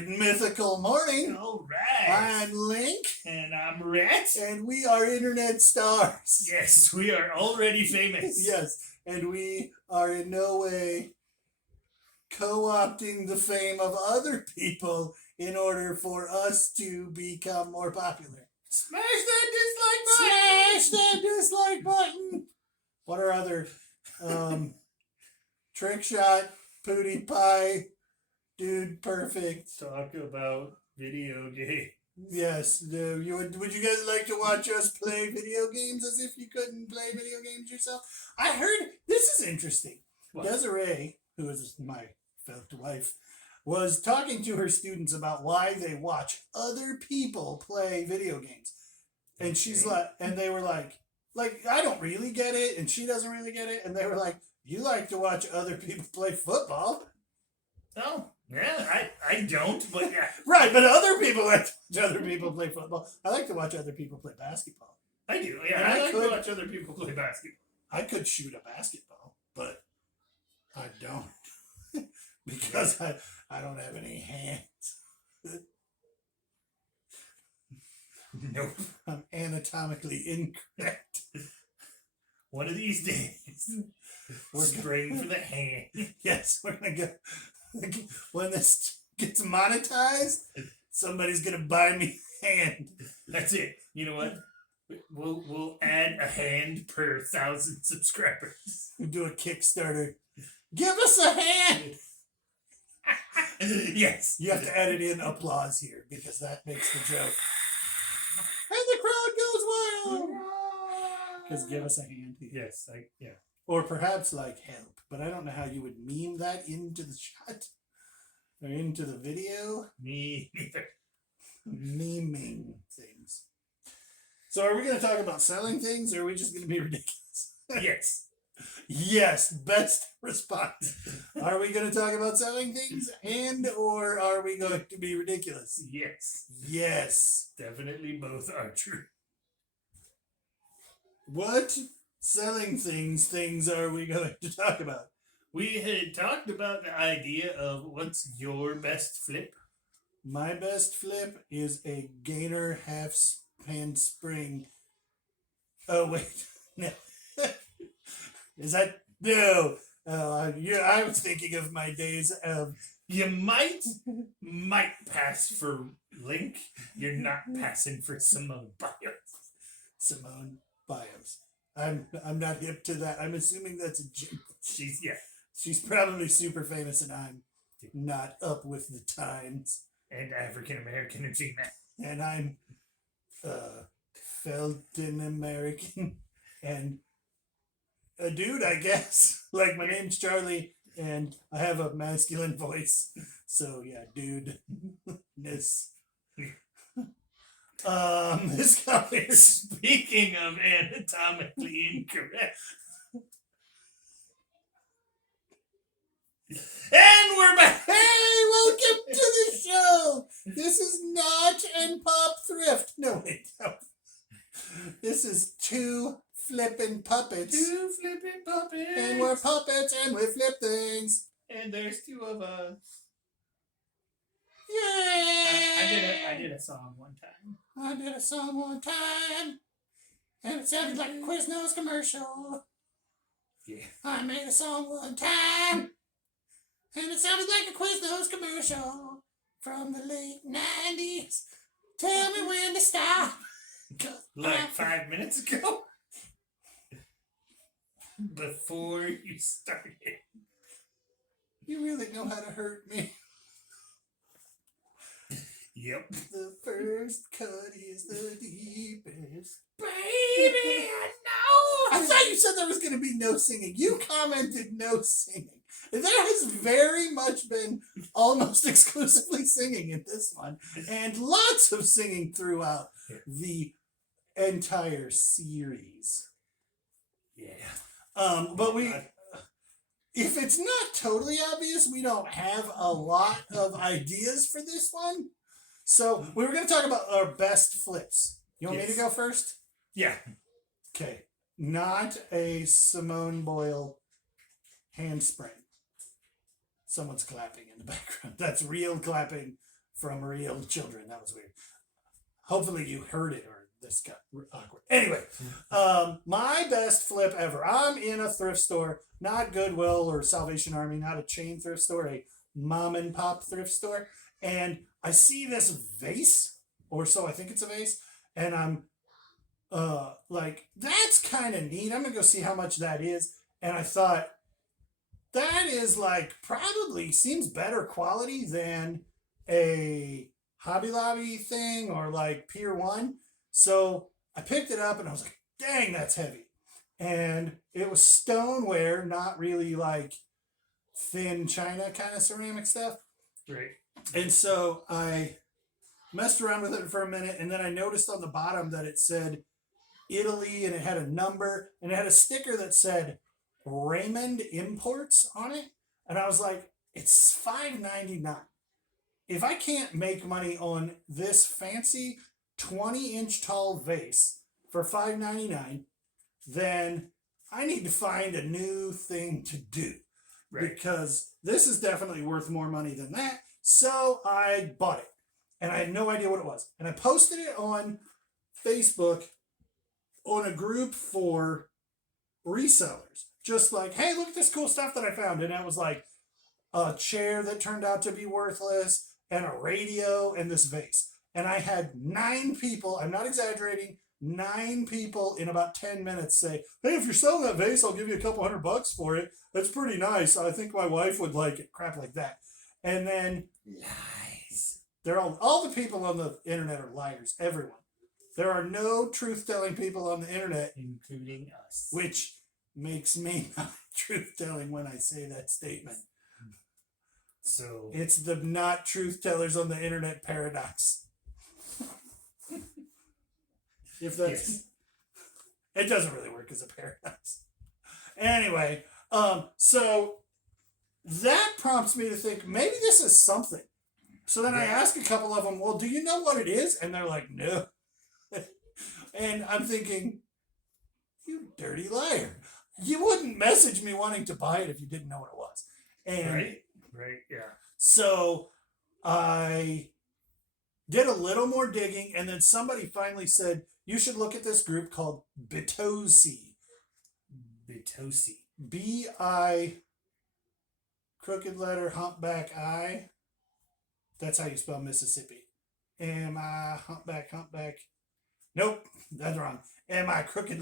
Good mythical morning. All right. I'm Link. And I'm Rhett. And we are internet stars. Yes, we are already famous. Yes, and we are in no way co-opting the fame of other people in order for us to become more popular. Smash that dislike button! Smash that dislike button! What are other trick shot, pootie pie, dude perfect. Talk about video game. Yes. Would you guys like to watch us play video games as if you couldn't play video games yourself? I heard this is interesting. What? Desiree, who is my felt wife, was talking to her students about why they watch other people play video games. And she's like, and they were like, I don't really get it, and she doesn't really get it. And they were like, you like to watch other people play football. Oh, yeah, I don't, but yeah. Right, but other people like to watch other people play football. I like to watch other people play basketball. I do, yeah. And I like to watch other people play basketball. I could shoot a basketball, but I don't. Because I don't have any hands. Nope. I'm anatomically incorrect. One of these days, we're spraying for the hand. Yes, we're going to go. When this gets monetized, somebody's going to buy me a hand. That's it. You know what? We'll add a hand per 1,000 subscribers. We do a Kickstarter. Give us a hand. Yes. You have to edit in applause here because that makes the joke. And the crowd goes wild. Because give us a hand here. Yes, yeah. Or perhaps like help. But I don't know how you would meme that into the shot. Or into the video. Me neither. Meming things. So are we going to talk about selling things or are we just going to be ridiculous? Yes. Yes, best response. Are we going to talk about selling things or are we going to be ridiculous? Yes. Yes. Definitely both are true. What selling things are we going to talk about? We had talked about the idea of what's your best flip. My best flip is a Gainer half handspring. Oh, wait. No. Is that... No. I was thinking of my days of... You might pass for Link. You're not passing for Simone Biles. Simone Biles. I'm not hip to that. I'm assuming that's a gym. She's probably super famous and I'm not up with the times. And African American and female. And I'm Felton American and a dude, I guess. Like my name's Charlie and I have a masculine voice. So yeah, dude-ness. This guy. Speaking of anatomically incorrect. And we're back! Hey, welcome to the show! This is Notch and Pop Thrift. No, wait. No. This is two flippin' puppets. Two flipping puppets. And we're puppets and we flip things. And there's two of us. Yay! I did a song one time. I did a song one time. And it sounded like a Quiznos commercial. Yeah. I made a song one time. And it sounded like a Quiznos commercial from the late 90s. Tell me when to stop. Like 5 minutes ago? Before you started. You really know how to hurt me. Yep. The first cut is the deepest. Baby, I know. I thought you said there was going to be no singing. You commented no singing. There has very much been almost exclusively singing in this one. And lots of singing throughout the entire series. Yeah. But if it's not totally obvious, we don't have a lot of ideas for this one. So we were going to talk about our best flips. You want me to go first? Yeah. Okay. Not a Simone Boyle handspring. Someone's clapping in the background. That's real clapping from real children. That was weird. Hopefully you heard it or this got awkward. Anyway, my best flip ever. I'm in a thrift store, not Goodwill or Salvation Army, not a chain thrift store, a mom and pop thrift store. And I see this vase, or so I think it's a vase, and I'm like, that's kind of neat. I'm gonna go see how much that is. And I thought, that is like probably seems better quality than a Hobby Lobby thing or like Pier 1. So I picked it up and I was like, dang, that's heavy. And it was stoneware, not really like thin china kind of ceramic stuff. Right. And so I messed around with it for a minute, and then I noticed on the bottom that it said Italy, and it had a number, and it had a sticker that said Raymond Imports on it. And I was like, it's $5.99. If I can't make money on this fancy 20-inch tall vase for $5.99, then I need to find a new thing to do. Right. Because this is definitely worth more money than that. So I bought it, and I had no idea what it was. And I posted it on Facebook on a group for resellers. Just like, hey, look at this cool stuff that I found. And it was like a chair that turned out to be worthless, and a radio, and this vase. And I had 9 people, I'm not exaggerating, 9 people in about 10 minutes say, hey, if you're selling that vase, I'll give you a couple $100 for it. That's pretty nice. I think my wife would like it. Crap like that. And then Lies. they're all the people on the internet are liars. Everyone. There are no truth-telling people on the internet, Including us. which makes me not truth-telling when I say that statement. So It's the not truth-tellers on the internet paradox. If that's, yes. it doesn't really work as a paradox. Anyway, so that prompts me to think maybe this is something. So then I Yeah. ask a couple of them, well, do you know what it is? And they're like, no. And I'm thinking, you dirty liar. You wouldn't message me wanting to buy it if you didn't know what it was. And Right. Yeah. so I did a little more digging, and then somebody finally said, you should look at this group called Bitosi. Bitosi. B-I, crooked letter, humpback I. That's how you spell Mississippi. M-I, humpback. Nope, that's wrong. M-I, crooked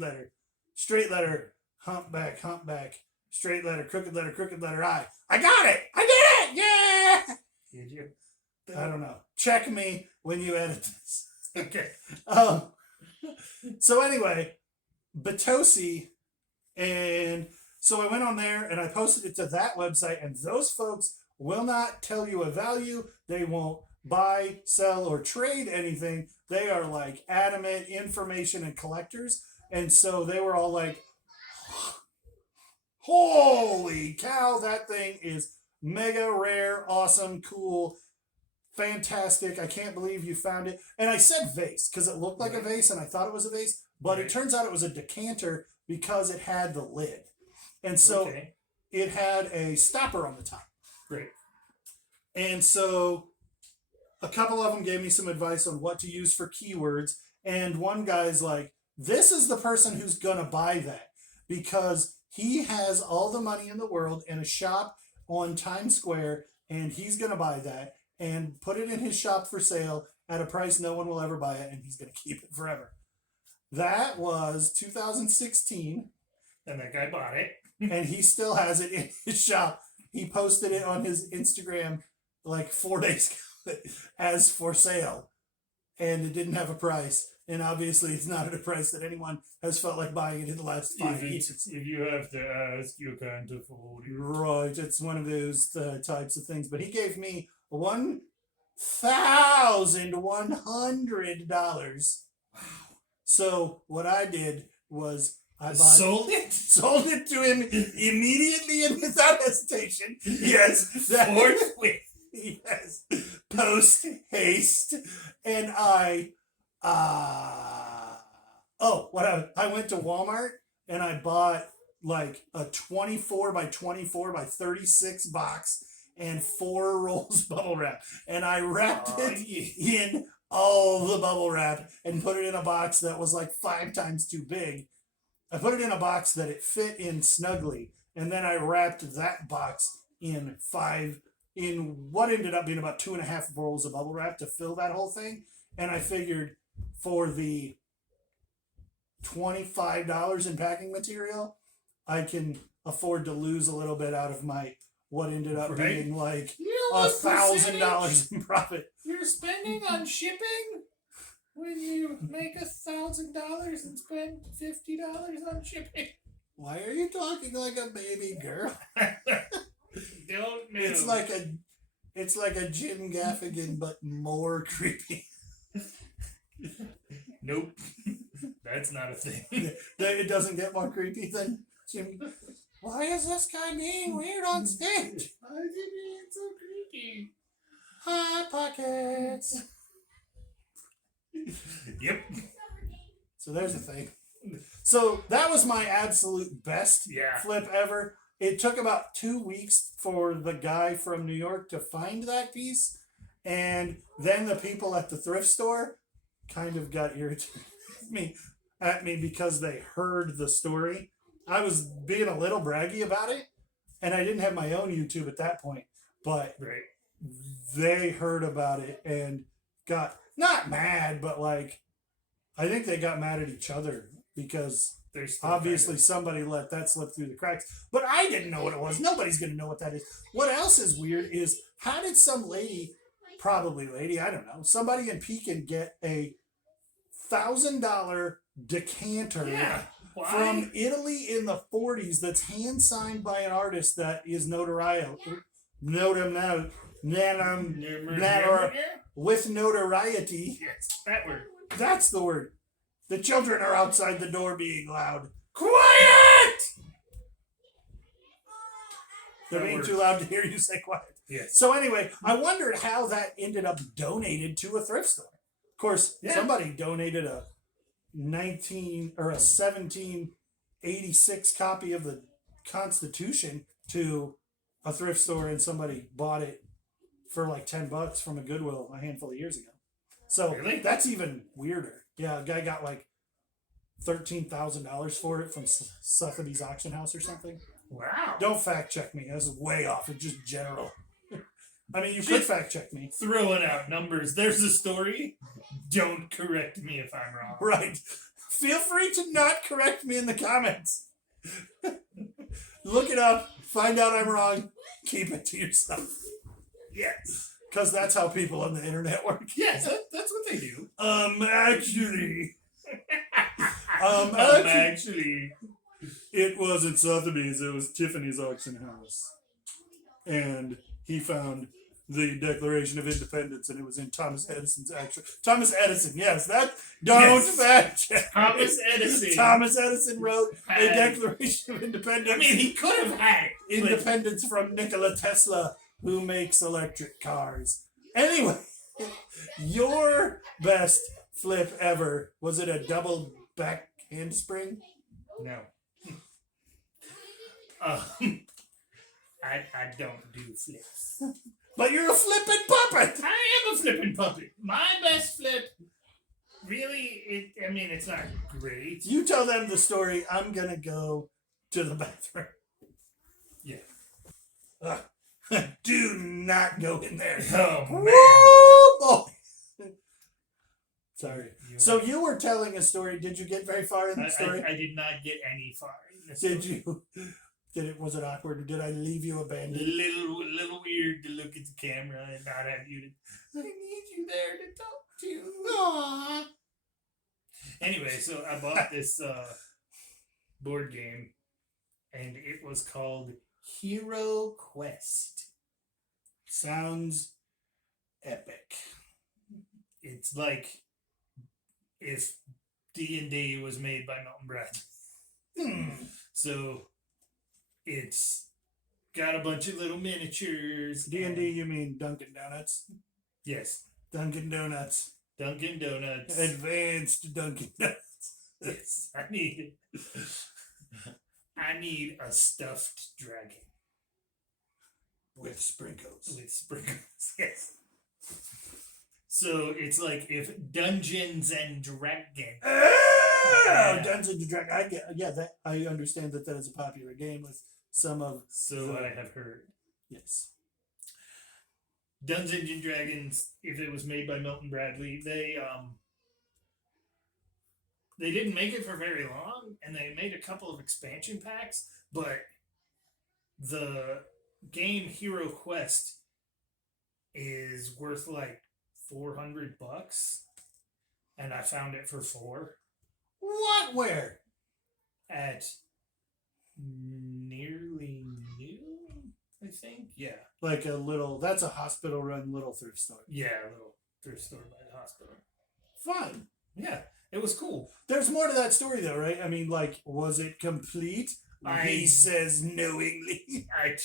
letter, straight letter, humpback, straight letter, crooked letter I. I got it! I did it! Yeah! Did you? I don't know. Check me when you edit this. Okay. So anyway, Bitosi, and so I went on there and I posted it to that website, and those folks will not tell you a value. They won't buy, sell, or trade anything. They are like adamant information and collectors. And so they were all like, holy cow, that thing is mega rare, awesome, cool, fantastic. I can't believe you found it. And I said vase because it looked like a vase and I thought it was a vase, but it turns out it was a decanter because it had the lid. And so it had a stopper on the top. Great. And so a couple of them gave me some advice on what to use for keywords. And one guy's like, this is the person who's going to buy that because he has all the money in the world in a shop on Times Square, and he's going to buy that and put it in his shop for sale at a price no one will ever buy it, and he's going to keep it forever. That was 2016. And that guy bought it. And he still has it in his shop. He posted it on his Instagram like 4 days ago as for sale, and it didn't have a price. And obviously, it's not at a price that anyone has felt like buying it in the last 5 years. If you have to ask, you can't afford it. Right, it's one of those types of things. But he gave me $1,100. Wow. So what I did was I sold it to him immediately and without hesitation. Yes, forthwith. Yes, post haste, and I went to Walmart and I bought like a 24 by 24 by 36 box, and 4 rolls of bubble wrap. And I wrapped Oh, it yeah. in all the bubble wrap and put it in a box that was like 5 times too big. I put it in a box that it fit in snugly. And then I wrapped that box in what ended up being about 2.5 rolls of bubble wrap to fill that whole thing. And I figured for the $25 in packing material, I can afford to lose a little bit out of my what ended up Right. being like You know what $1,000 in profit. you're spending on shipping when you make $1,000 and spend $50 on shipping? Why are you talking like a baby girl? Don't know. It's like a Jim Gaffigan, but more creepy. Nope. That's not a thing. It doesn't get more creepy than Jim. Why is this guy being weird on stage? Why is it being so creepy? Hot pockets. Yep. So there's the thing. So that was my absolute best Yeah. flip ever. It took about 2 weeks for the guy from New York to find that piece. And then the people at the thrift store kind of got irritated at me because they heard the story. I was being a little braggy about it, and I didn't have my own YouTube at that point, but Right. they heard about it and got not mad, but like I think they got mad at each other because There's still obviously somebody let that slip through the cracks. But I didn't know what it was. Nobody's gonna know what that is. What else is weird is how did some lady, probably lady, I don't know, somebody in Pekin get a $1,000 decanter Yeah. Why? from Italy in the 40s that's hand signed by an artist that is with notoriety. Yes, that word. That's the word. The children are outside the door being loud. Quiet! They're That being works. too loud to hear you say quiet. Yes. So anyway, I wondered how that ended up donated to a thrift store. Of course, Yeah. somebody donated a 1786 copy of the Constitution to a thrift store, and somebody bought it for like $10 from a Goodwill a handful of years ago. So Really? that's even weirder. Yeah, a guy got like $13,000 for it from Sotheby's auction house or something. Wow. Don't fact check me. That's way off. It's just general. I mean, you could fact check me. Throwing out numbers. There's a story. Don't correct me if I'm wrong. Right. Feel free to not correct me in the comments. Look it up. Find out I'm wrong. Keep it to yourself. Yes. Because that's how people on the internet work. Yes, that's what they do. Actually. Actually. It wasn't Sotheby's, it was Tiffany's auction house. And he found the Declaration of Independence, and it was in Thomas Edison's actual. Thomas Edison, yes, that. Don't Yes. fact check. Thomas Edison. Thomas Edison wrote a Had- Declaration of Independence. I mean, he could have had it. but- Independence from Nikola Tesla, who makes electric cars. Anyway, your best flip ever, was it a double back handspring? No. I don't do flips. But you're a flippin' puppet! I am a flipping puppet. My best flip, really, it's not great. You tell them the story. I'm gonna go to the bathroom. Yeah. Do not go in there. Oh, man. Woo, boy. Sorry. You- So you were telling a story. Did you get very far in the story? I did not get any far in this. Did you? Was it awkward? Did I leave you abandoned? Little weird to look at the camera and not have you. I need you there to talk to. Aww. Anyway, so I bought this board game, and it was called Hero Quest. Sounds epic. It's like if D&D was made by Milton Bradley. So it's got a bunch of little miniatures. D&D, you mean Dunkin' Donuts? Yes, Dunkin' Donuts. Dunkin' Donuts. Advanced Dunkin' Donuts. Yes, I need a stuffed dragon. with sprinkles. With sprinkles, yes. So it's like if Dungeons and Dragons. Oh, Yeah. Dungeons and Dragons. I understand that is a popular game with some of. So I have heard. Yes. Dungeons and Dragons, if it was made by Milton Bradley, they didn't make it for very long, and they made a couple of expansion packs, but the game Hero Quest is worth like $400, and I found it for $4 What? Where? at Nearly New, I think. Yeah, Like a little. That's a hospital-run little thrift store. yeah, a little thrift store by the hospital. Fun. Yeah, it was cool. There's more to that story, though, right? I mean, like, was it complete? He says knowingly. I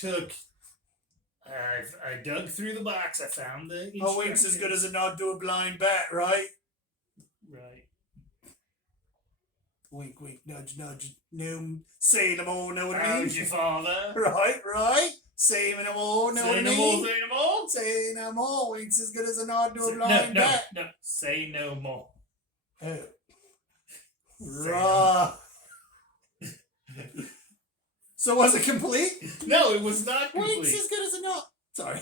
dug through the box. I found the A wink's as good as a nod to a blind bat, right? Right. Wink, wink, nudge, nudge. No, say no more, know what I mean? How's your father? Right? Say no more, know what I Say no more, mean? say no more. Say no more. Wink's as good as a nod to a No, blind no, bat. no. Say no more. Oh. Say Raw. So was it complete? No, it was not Wink's complete. as good as a nod. Sorry.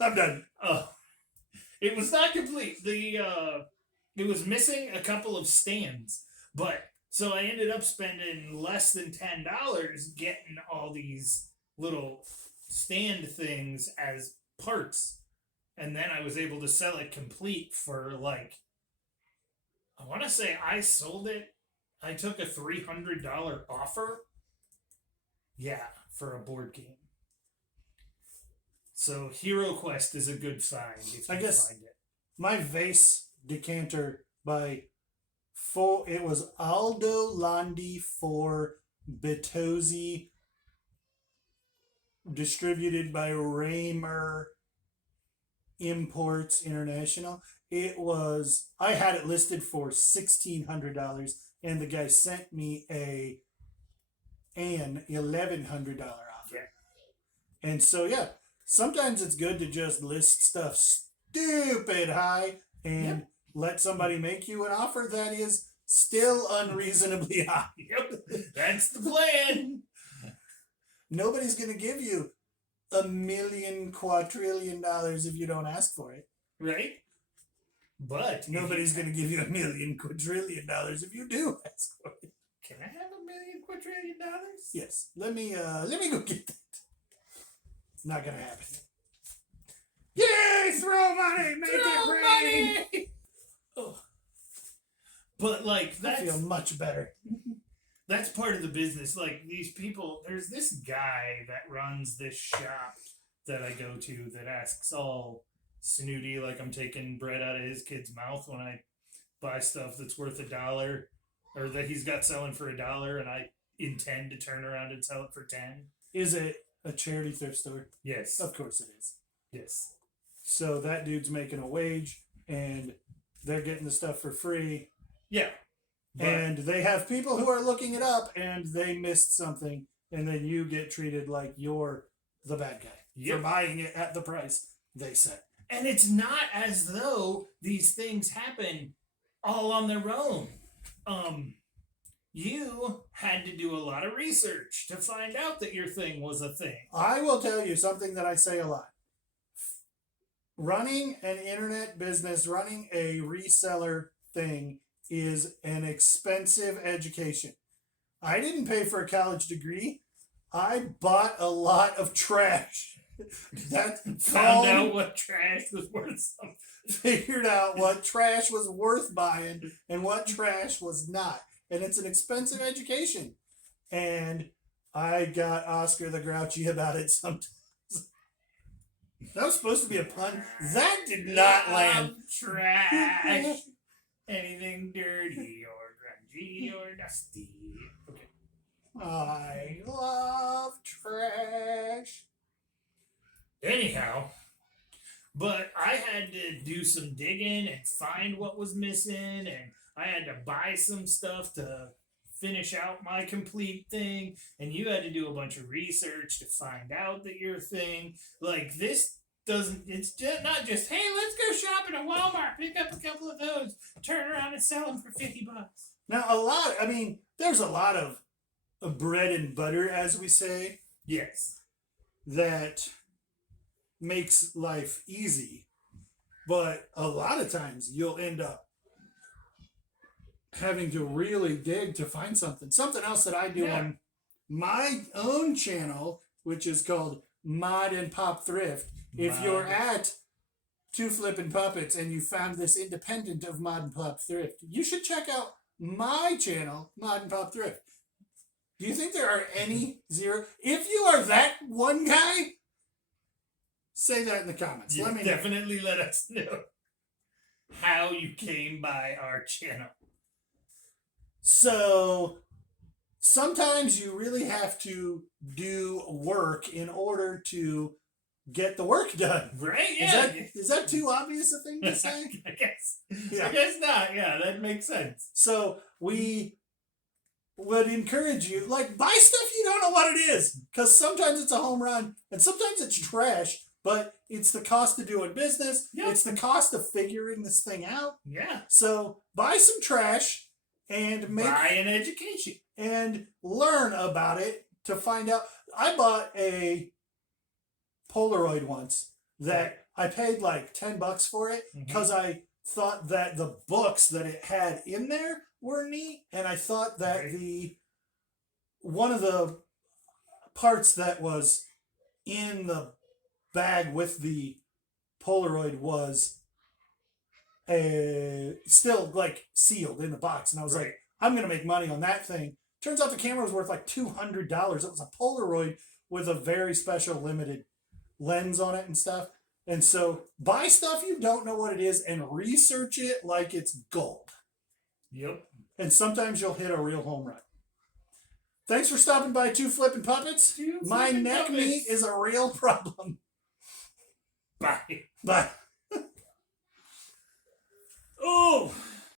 I'm done. It was not complete. It was missing a couple of stands, but so I ended up spending less than $10 getting all these little stand things as parts, and then I was able to sell it complete for like, I want to say I sold it. I took a $300 offer. Yeah, for a board game. So Hero Quest is a good find if you I guess find it. my vase decanter by it was Aldo Landi for Bitosi, distributed by Raymer Imports International. I had it listed for $1,600, and the guy sent me an $1,100 offer. Yeah. And so, yeah, sometimes it's good to just list stuff stupid high and let somebody make you an offer that is still unreasonably high. Yep, that's the plan. Nobody's going to give you $1 quadrillion if you don't ask for it. Right? But Nobody's going to give you $1 quadrillion if you do ask for it. Can I have $1 quadrillion? Yes. Let me go get that. Not going to happen. Yay! Throw money! Make it rain! Money! Oh. But like I feel that's much better. that's part of the business. Like these people, there's this guy that runs this shop that I go to that asks all snooty, like I'm taking bread out of his kid's mouth when I buy stuff that's worth $1 or that he's got selling for $1, and I intend to turn around and sell it for 10. Is it a charity thrift store? Yes. Of course it is. Yes. So that dude's making a wage and they're getting the stuff for free. Yeah. But And they have people who are looking it up and they missed something, and then you get treated like you're the bad guy for Yep. buying it at the price they set. And it's not as though these things happen all on their own. You had to do a lot of research to find out that your thing was a thing. I will tell you something that I say a lot. Running an internet business, running a reseller thing is an expensive education. I didn't pay for a college degree. I bought a lot of trash. That Found out what trash was worth something. figured out what trash was worth buying and what trash was not. And it's an expensive education. And I got Oscar the Grouchy about it sometimes. That was supposed to be a pun. That did not land. Trash. Anything dirty or grungy or dusty. Okay. I love trash. Anyhow, but I had to do some digging and find what was missing, and I had to buy some stuff to finish out my complete thing, and you had to do a bunch of research to find out that your thing, like, this doesn't, it's just not just, hey, let's go shopping at Walmart, pick up a couple of those, turn around and sell them for $50. Now, there's a lot of bread and butter, as we say, Yes. that makes life easy. But a lot of times you'll end up having to really dig to find something. Something else that I do on my own channel, which is called Mod and Pop Thrift. If you're at Two Flippin' Puppets and you found this independent of Mod and Pop Thrift, you should check out my channel, Mod and Pop Thrift. Do you think there are any zero? If you are that one guy, say that in the comments. You Let me know. definitely let us know how you came by our channel. So sometimes you really have to do work in order to get the work done. Right? Yeah. Is that too obvious a thing to say? I guess. Yeah. I guess not. Yeah, that makes sense. So we would encourage you, like, buy stuff you don't know what it is. Because sometimes it's a home run and sometimes it's trash, but it's the cost of doing business. Yeah. It's the cost of figuring this thing out. Yeah. So buy some trash and Buy an education. and learn about it to find out. I bought a Polaroid once that I paid like $10 for it because I thought that the books that it had in there were neat, and I thought that the one of the parts that was in the bag with the Polaroid was still like sealed in the box, and I was like, I'm gonna make money on that thing. Turns out the camera was worth like $200. It was a Polaroid with a very special limited lens on it and stuff. And so buy stuff you don't know what it is and research it like it's gold. Yep. And sometimes you'll hit a real home run. Thanks for stopping by Two Flippin' Puppets. My neck meat is a real problem. Bye. Bye.